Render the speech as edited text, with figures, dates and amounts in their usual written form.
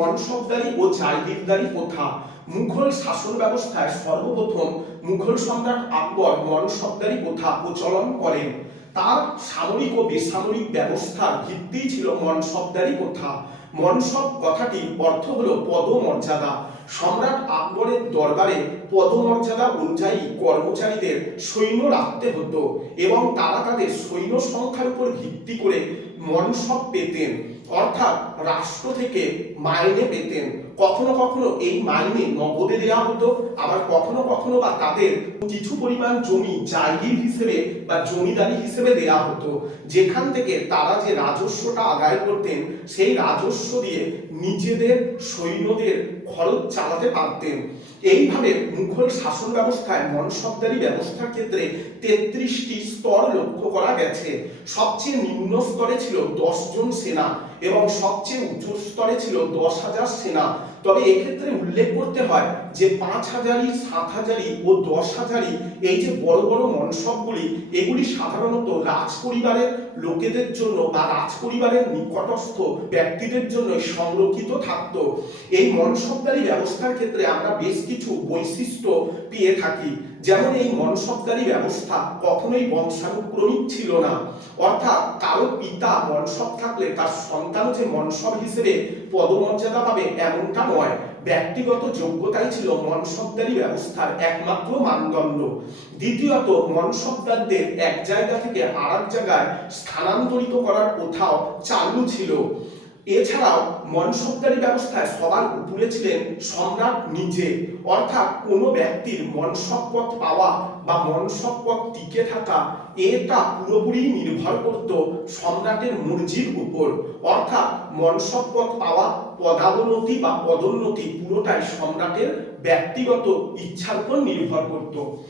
মনসবদারি ও জায়গিরদারি প্রথা। মুঘল শাসন ব্যবস্থায় সর্বপ্রথম মুঘল সম্রাট আকবর মনসবদারি প্রথা প্রচলন করেন। তার সামরিক ও বেসামরিক ব্যবস্থার ভিত্তিই ছিল মনসবদারি প্রথা। মনসব কথাটির অর্থ হলো পদমর্যাদা। সম্রাট আকবরের দরবারে পদমর্যাদা অনুযায়ী কর্মচারীদের সৈন্য রাখতে হতো এবং তারা তাদের সৈন্য সংখ্যার উপর ভিত্তি করে মনসব পেতেন, অর্থাৎ রাষ্ট্র থেকে মাইনে পেতেন। কখনো কখনো এই মাইনে নগদে দেওয়া হতো, আবার কখনো কখনো বা তাদের কিছু পরিমাণ জমি জায়গির হিসেবে বা জমিদারি হিসেবে দেওয়া হতো, যেখান থেকে তারা যে রাজস্বটা আদায় করতেন সেই রাজস্ব দিয়ে নিজেদের সৈন্যদের খরচ চালাতে পারতেন। এইভাবে মুঘল শাসন ব্যবস্থায় মনসবদারি ব্যবস্থার ক্ষেত্রে 33টি স্তর লক্ষ্য করা গেছে। সবচেয়ে নিম্ন স্তরে ছিল 10 জন সেনা এবং সবচেয়ে উচ্চ স্তরে ছিল 10,000 সেনা। তবে এক্ষেত্রে উল্লেখ করতে হয় যে 5,000, 7,000 ও 10,000 এই যে বড় বড় মনসবগুলি, এগুলি সাধারণত রাজ পরিবারের লোকেদের জন্য বা রাজ পরিবারের নিকটস্থ ব্যক্তিদের জন্য সংরক্ষিত থাকত। এই মনসবদারি ব্যবস্থার ক্ষেত্রে আমরা বেশ কিছু বৈশিষ্ট্য পেয়ে থাকি। যেমন এই মনসবদারি ব্যবস্থা কখনোই বংশানুক্রমিক ছিল না, অর্থাৎ কারো পিতা মনসব থাকলে তার সন্তান যে মনসব হিসেবে পদমর্যাদা পাবে এমনটা নয়। ব্যক্তিগত যোগ্যতাই ছিল মনসবদারি ব্যবস্থার একমাত্র মানদণ্ড। দ্বিতীয়ত, মনসবদারদের এক জায়গা থেকে আরেক জায়গায় স্থানান্তরিত করার প্রথাও চালু ছিল। এছাড়াও মনসবদারি ব্যবস্থায় সবার উপরে ছিলেন সম্রাট নিজে, অর্থাৎ কোনো ব্যক্তির মনসব পদ পাওয়া বা মনসব পদ টিকে থাকা এটা পুরোপুরি নির্ভর করত সম্রাটের মর্জির উপর। অর্থাৎ মনসব পদ পাওয়া, পদাবনতি বা পদোন্নতি পুরোটাই সম্রাটের ব্যক্তিগত ইচ্ছার উপর নির্ভর করত।